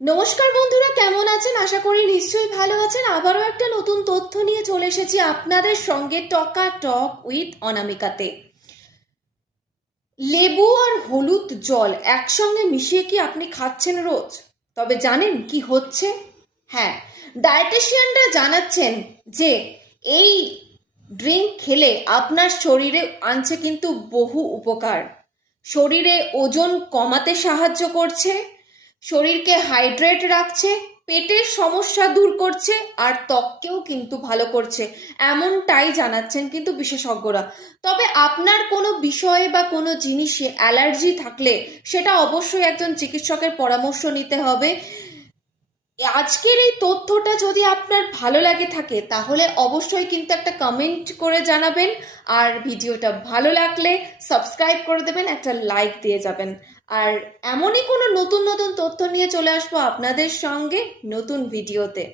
নমস্কার বন্ধুরা, কেমন আছেন? আশা করি নিশ্চয়ই ভালো আছেন। আবারও একটা নতুন তথ্য নিয়ে চলে এসেছি আপনাদের সঙ্গে টকা টক উইথ অনামিকাতে। লেবু আর হলুদ জল একসঙ্গে মিশিয়ে কি আপনি খাচ্ছেন রোজ? তবে জানেন কি হচ্ছে? হ্যাঁ, ডায়েটিশিয়ানরা জানাচ্ছেন যে এই ড্রিঙ্ক খেলে আপনার শরীরে আনছে কিন্তু বহু উপকার। শরীরে ওজন কমাতে সাহায্য করছে, শরীরকে হাইড্রেট রাখছে, পেটের সমস্যা দূর করছে, আর ত্বককেও কিন্তু ভালো করছে, এমনটাই জানাচ্ছেন কিন্তু বিশেষজ্ঞরা। তবে আপনার কোনো বিষয়ে বা কোনো জিনিসে অ্যালার্জি থাকলে সেটা অবশ্যই একজন চিকিৎসকের পরামর্শ নিতে হবে। আজকের এই তথ্যটা যদি আপনার ভালো লাগে থাকে তাহলে অবশ্যই কিন্তু একটা কমেন্ট করে জানাবেন, আর ভিডিওটা ভালো লাগলে সাবস্ক্রাইব করে দেবেন, একটা লাইক দিয়ে যাবেন। আর এমনই কোনো নতুন নতুন তথ্য নিয়ে চলে আসবো আপনাদের সঙ্গে নতুন ভিডিওতে।